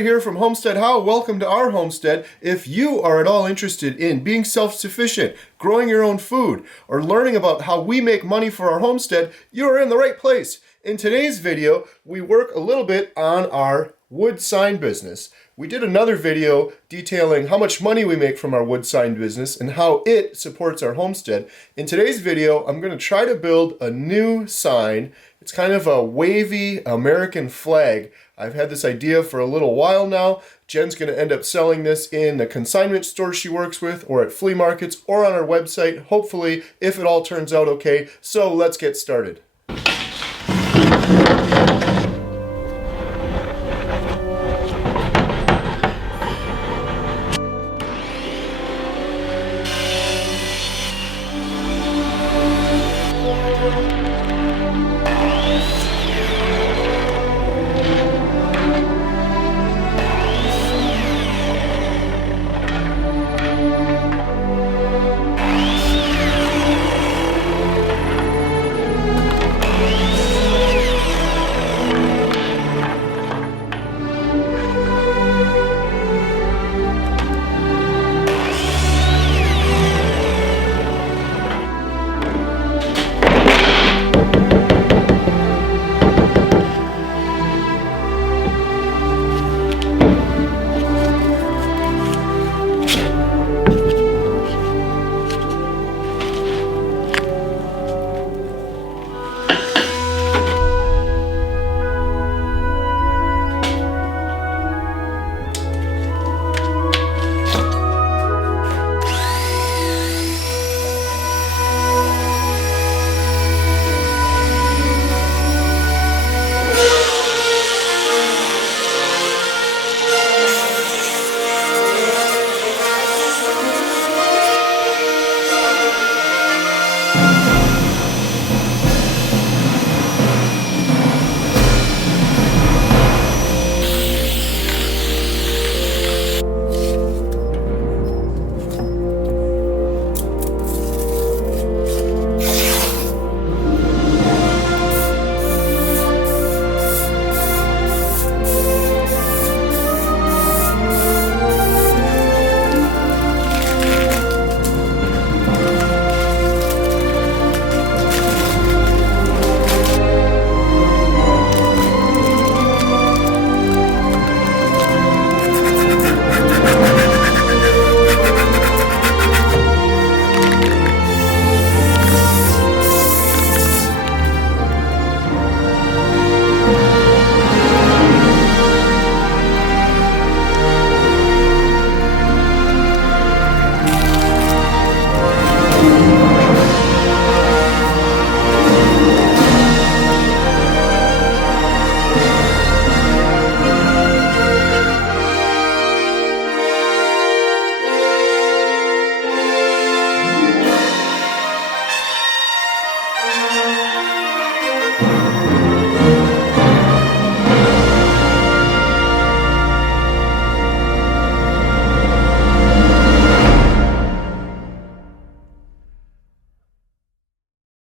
Gary here from HomesteadHow. Welcome to our homestead. If you are at all interested in being self-sufficient, growing your own food, or learning about how we make money for our homestead, you are in the right place. In today's video, we work a little bit on our wood sign business. We did another video detailing how much money we make from our wood sign business and how it supports our homestead. In today's video, I'm going to try to build a new sign. It's kind of a wavy American flag. I've had this idea for a little while now. Jen's going to end up selling this in the consignment store she works with, or at flea markets, or on our website, hopefully, if it all turns out okay. So let's get started.